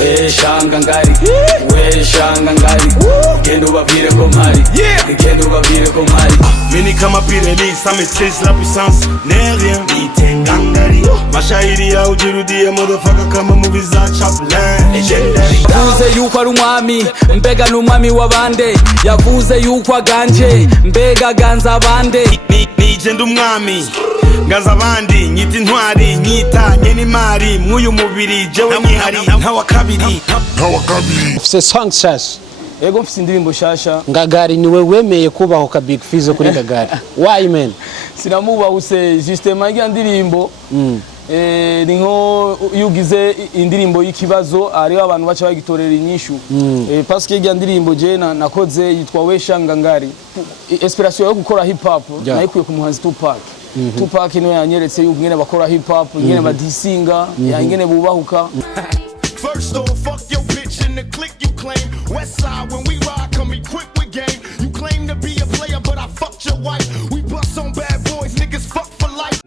we shanga ngari, we shanga ngari, genda ubabwire ko mpari, genda ubabwire ko mpari. Mini kama Pirelli, ça maîtrise la puissance, n'est rien, bite ngangari. Mashairi ya ujirudia motherfucker kama movie za Chaplin, legendary. Yavuze yuko ari umwami, mbega n'umwami w'abande. Yavuze yuko aganje, mbega ganza abande. Nije ndumwami ngaza abandi, nyita intwari, nyita nyenimari, mwuyu mubiri jewe nihari ntawa kabiri. Ufise song shasha? Ego mfise indirimbo shasha. Ngagari niwe wemeye kubaho ka Big Fizzo kuri Ngagari. Why man? Sinamubahuse justement irya ndirimbo. Ni nko yugize indirimbo y'ikibazo ariho abantu baca bagitorera inyishu. Parce que irya ndirimbo je nakoze yitwa we shanga ngari. Inspiration yo gukora hip hop nayikuye ku muhanzi Tupac. Tupac niwe yanyeretse yuko ngene bakora hip hop, ngene badisinga, ngene bubahuka. First off, fuck your bitch in the click you claim. West side when we ride, come equipped with game. You claim to be a player, but I fucked your wife. We bust on bad boys, niggas fuck for life.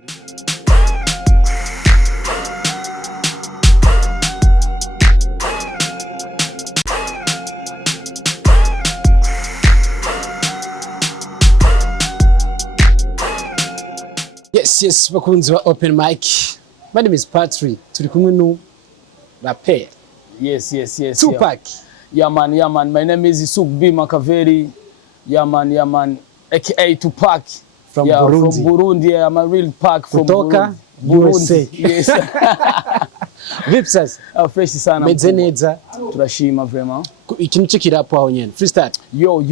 Yes, bakunzi wa Open Mic. My name is Patrick. Turi kumwe nu rapper. Yes. Tupac. Yeah man. My name is Suk B Makaveli. Yeah man. AKA Tupac. From Burundi. From Burundi. Yeah, I'm a real Pac from Kutoka Burundi. USA. Yes. Vipsas. Fresh sana. Meze neza. Turashima vraiment. Ikintu cikirapo aho nyene. Freestyle. Yo.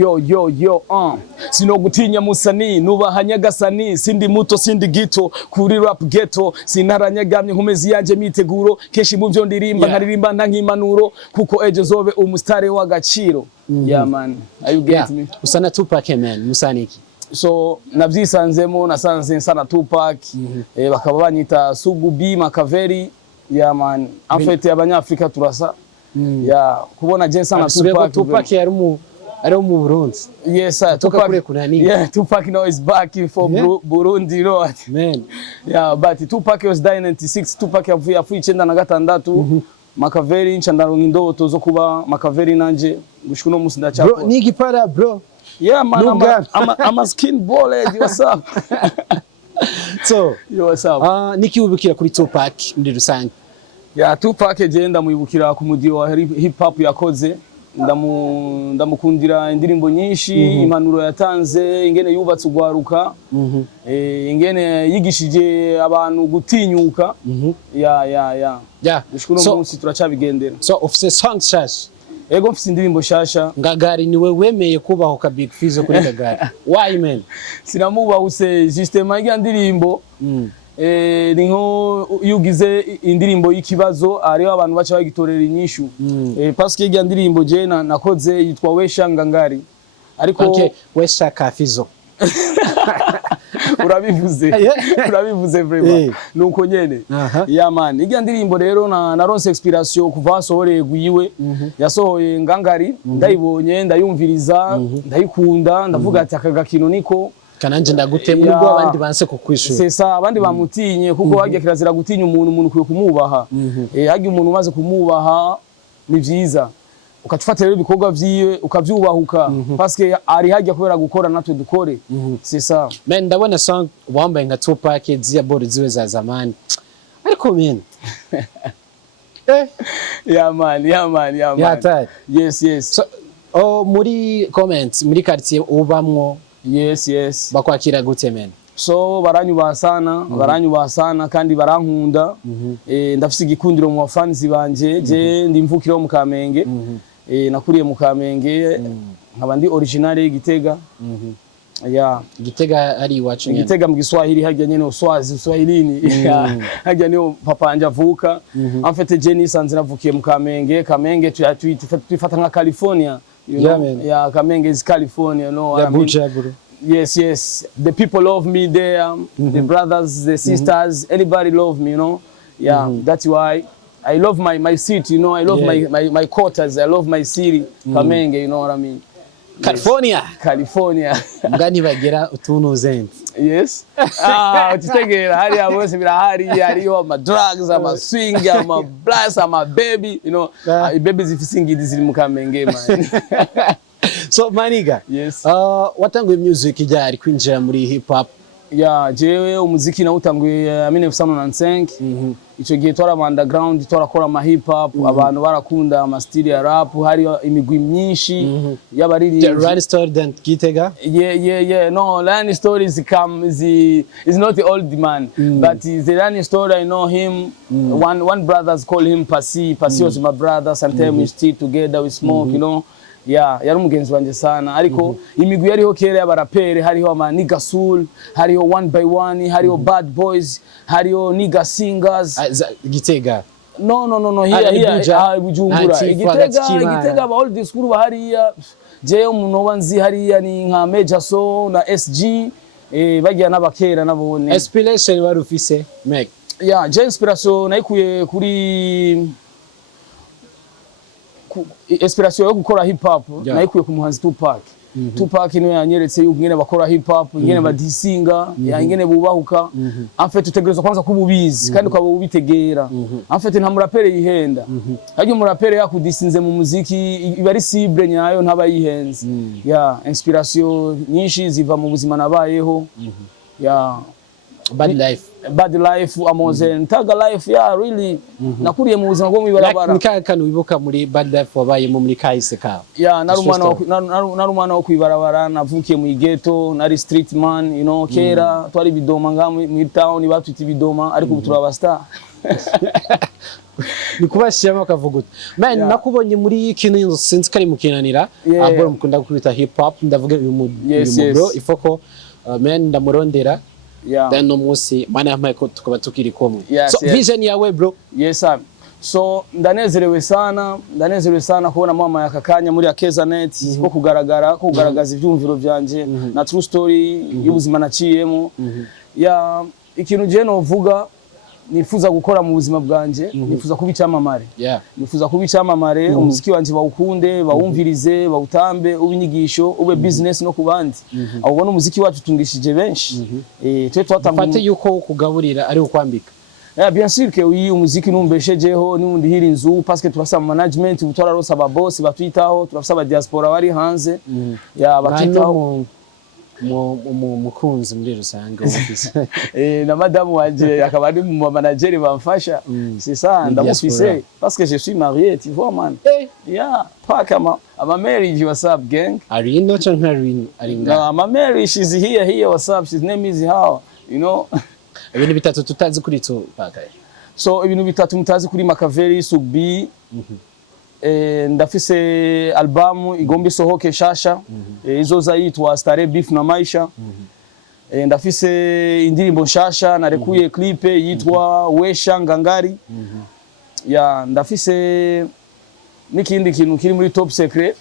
Sinogutinya musani, nubaha nyagasani, sindi muto sindi gito, kuri rap ghetto, sintaranyagamye nkumezi yanje miteguro, keshi mu byo ndirimba nkaririmba nta nkimpanuro, kuko ejo zobe umustare w'agaciro. Yeah man. Are you get me? Usana Tupac man, musaniki. So navyisanzemo nasanze nsana Tupac, bakaba banyita Sugu B Makaveli. Yeah man. En fait abanyafrika turasa. Yeah, kubona je sana Tupac ari mu Burundi. Yes sir, Tupac now is back for Burundi, you know what? Man. Yeah, but Tupac was died in 96. Tupac yavuye 96. Makaveli nchandaronga indoto zo kuba Makaveli nanje gushika no musi ndachako. Bro, nigi para bro. Yeah man, I'm a skin ball, what's up? So, yo what's up? Niki ubukira kuri Tupac muri rusange. Yeah, Tupac agenda muyibukira ku mudiyo wa hip hop yakoze. Ndamukundira indirimbo nyinshi, impanuro yatanze, ingene yubatse ugwaruka, ingene yigishije abantu gutinyuka. Yeah. Gushikuno munsi turacabigendera. So ufise song shasha? Ego mfise indirimbo shasha. Ngagari niwe wemeye kubaho ka Big Fizzo kuri Ngagari. Why man? Sinamubahuse justement irya ndirimbo. Ni nko yugize indirimbo y'ikibazo ariho abantu baca bagitorera inyishu. Parce que irya ndirimbo je nakoze yitwa we shanga ngari. Ariko we shaka Fizzo. Urabivuze vraiment. Nuko nyene. Yeah man. Irya ndirimbo rero naronse inspiration kuva asohoreye guyiwe. Yasohoye ngangari, ndayibonye, ndayumviriza, ndayikunda, ndavuga ati aka gakino niko kananje ndagutema nubwo abandi banse kukwishura. Sesa abandi bamutinye kuko hajya kirazira gutinya umuntu kuyo kumubaha. Hajya umuntu umaze kumubaha ni vyiza. Ukatufata rero ibikorwa vyiwe ukavyubahuka parce que ari hajya kubera gukora natwe dukore. Sesa. Man ndabona song wambaye nka Tupac zia body ziwe za zamani. Ariko man. Yeah man. Yes. So muri comments muri quartier ubamwo. Yes. Bakwakira gute man? So baranyubaha sana kandi barankunda. Ndafise igikundiro mu bafans banje, je ndimvukira mu Kamenge. Nakuriye mu Kamenge, nkaba ndi original y'Igitega. Yeah, Gitega ari iwacu nyene. Gitega mu Giswahili hajya nyene Uswahilini. Hajya niyo papa anje avuka. En fait je nisanze navukiye mu Kamenge. Kamenge twifata nka California. You know? Yeah, Kamenge is California, you know what I mean? Yes. The people love me there. The brothers, the sisters, anybody love me, you know? Yeah, that's why I love my city, you know? I love my quarters. I love my city, Kamenge, you know what I mean? California mugani bagera utuntu zenze yes utitegera hariya bose birahari hariyo ama drugs ama swing ama blast ama baby you know baby zifisingidi ziri mu Kamenge man. So maniga yes watanguye music ijari kwinjira muri hip hop jewe umuziki nawutanguye 1995 ico gihe twara underground twarakora ama hip hop abantu barakunda ama style ya rap hari imigwi myinshi y'abaririmbyi Run Story and Gitega yeah no Run Story is not the old man but the Run Story I know him one brothers call him Pasi was my brother sometimes we still together we smoke you know yari umugenzi wanje sana ariko imigwi yariho kera y'abarapere hariho ama nigga soul hariho one by one hariho bad boys hariho nigga singers Gitega no here Bujumbura Gitega ba old school bahariya je umuntu wanzi hariya ni nka Major So na SG bagiye n'abakera nabone inspiration wari ufise Meg je inspiration nayikuye kuri inspiration yo gukora hip hop nayikuye ku muhanzi Tupac niwe yanyeretse yuko ngene bakora hip hop ngene badisinga ngene bubahuka en fait utegerezwa kwanza kububizi kandi ukaba ubitegera en fait nta murapere yihenda hajye umurapere yakudisinze mu muziki iba ari cible nyayo ntaba yihenze inspiration nyinshi ziva mu buzima nabayeho bad life amoze ntaga life really nakuriye mu buzima bwo mwibarabara nikakano wibuka muri bad life wabaye mu muri kahise ka narumana wo kwibarabara navukiye mu ghetto nari street man you know kera twari bidoma ngamu mu town batwita bidoma ariko turaba star nikubashiyama kavuguta man nakubonye muri kintu since kari mukinanira abo mukunda kwita hip hop ndavuga uyu bro ifoko man ndamurondera then no musi mana yamaye ko tukaba tukiri komwe so vision yawe bro so ndanezerewe sana kubona mama yakakanya muri Akeza Net ko kugaragaza ivyumviro byanje na true story y'ubuzima naciyemo ikintu je no vuga nifuza gukora mu buzima bwanje nifuza kuba icyamamare nifuza kuba icyamamare umuziki wanje bawukunde bawumvirize bawutambe ubinyigisho ube business no kubandi abo bona umuziki wacu tungishije benshi twe twatangufate yuko kugaburira ari ukwambika bien sûr que oui umuziki numbeshejeho nundi hiri inzu parce que turasaba management utora rosa ba boss batwitaho turasaba diaspora bari hanze batwitaho mukunzi muri rusange na madame wanje akaba ari mu manager bamfasha c'est ça ndamufise parce que je suis marié tu vois man pas kama ama marriage what's up gang ari no chankari ari nga ama marriage she's here what's up his name is how you know ibintu bitatu tutazi kuri to paka so ibintu bitatu mutazi kuri Makaveli Subi ndafise albumu igomba isohoke shasha izoza yitwa Stare Beef na Maisha ndafise indirimbo shasha narekuye clip yitwa Wesha Ngangari ndafise n'ikindi kintu kiri muri Top Secret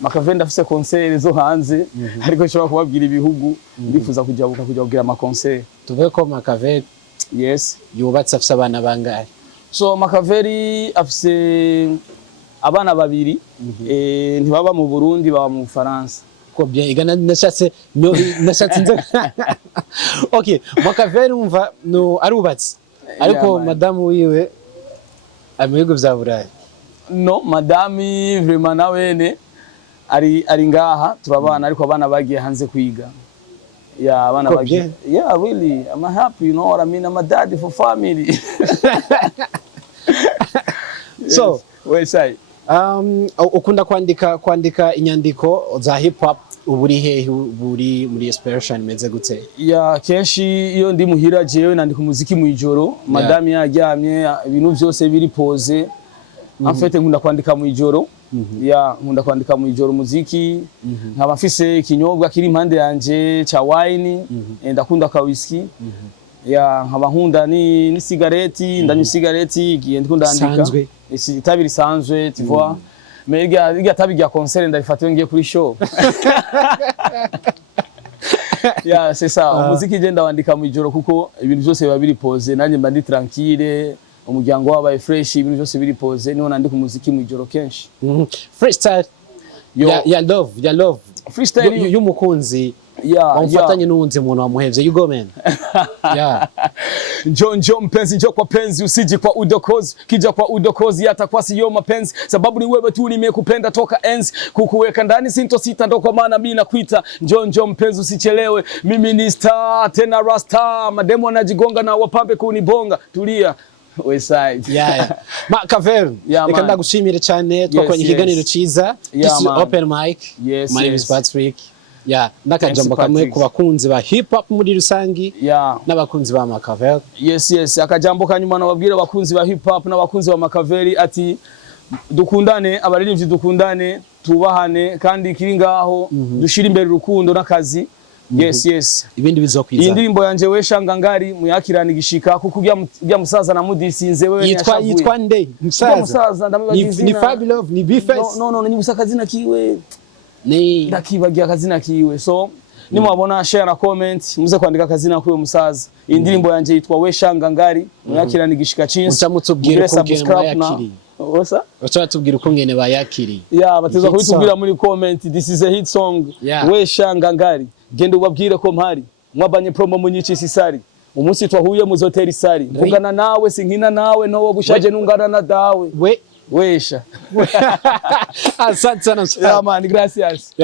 Makaveli ndafise concert zo hanze ariko nshobora kubabwira ibihugu ndifuza kujya kugira ama concert tuvuge ko Makaveli yubatse afise abana bangahe so Makaveli afise abana babiri ntibaba mu Burundi baba mu Faransa ko bien igana nashatse nze okay Makaveli umva no arubatse ariko madame wiwe amigo vya Burayi no madame vraiment nawene ari ngaha turabana ariko abana bagiye hanze kwiga abana bagiye really I'm happy you know what I mean I'm a daddy for family so wesai ukunda kwandika inyandiko za hip hop uburi hehe buri muri inspiration meze gute kenshi iyo ndi muhira jewe nandika umuziki mu ijoro madame yaryamye ibintu byose biri pose en fait nkunda kwandika mu ijoro nkunda kwandika mu ijoro muziki nkaba mfise ikinyobwa kiri impande yanje cha wine ndakunda ka whisky nkaba nkunda ni cigarette ndanywa cigarette igihe ndikunda andika itabi risanzwe tu vois mais iga tabi ya concert ndabifatiwe ngiye kuri show c'est ça umuziki je ndawandika mu ijoro kuko ibintu byose biba biri pose nanje mba ndi tranquille umuryango wabaye fresh ibintu byose biri pose niho nandika umuziki mu ijoro kenshi freestyle ya love freestyle y'umukunzi bamfatanye n'uwunzi muntu wamuhevye you go man. Njo mpenzi, njo kwa penzi, usiji kwa udokozi, kija kwa udokozi atakuwa siyo mapenzi, sababu ni wewe tu nimekupenda toka enzi, kukuweka ndani sintosita, ndo kwa maana mimi nakuita njo mpenzi, usichelewe, mimi ni star tena rasta, mademo anajigonga na wapambe kunibonga, tulia Westside. Machiavelli, reka ndagushimire cyane twakoranye ikiganiro ciza. This is open mic. My name is Patrick. Nakajambo kamwe ku bakunzi ba hip hop muri rusangi n'abakunzi ba Machiavelli. Yes, akajambo kanyuma nababwira abakunzi ba hip hop n'abakunzi ba Machiavelli ati dukundane, abaririmbyi dukundane, tubahane kandi kiri ngaho dushira imbere urukundo n'akazi. Yes. Ibindi bizokwiza. Indirimbo yanje Weshanga Ngari muyakirana igishika kuko ugya musaza namudisinze wewe yitwa nde musaza ndamubagizina ni Fabulous ni Bface no ni musakazina kiwe ndakibagiye akazina kiwe, so nimwabona share na comment muze kwandika akazina kwe musaza. Indirimbo yanje yitwa Weshanga Ngari muyakirana igishika cyinshi utamutubwira ko ngene bayakiri Wacha tubwira uko ngene bayakiri bateza kubitubwira muri comment. This is a hit song Weshanga Ngari, genda ubabwire ko mpari mwabanye promo munyici sisari umunsi twahuye muzotera isari mvugana nawe sinkina nawe no bushaje nungana na dawe Wesha. Asante sana. Man, gracias.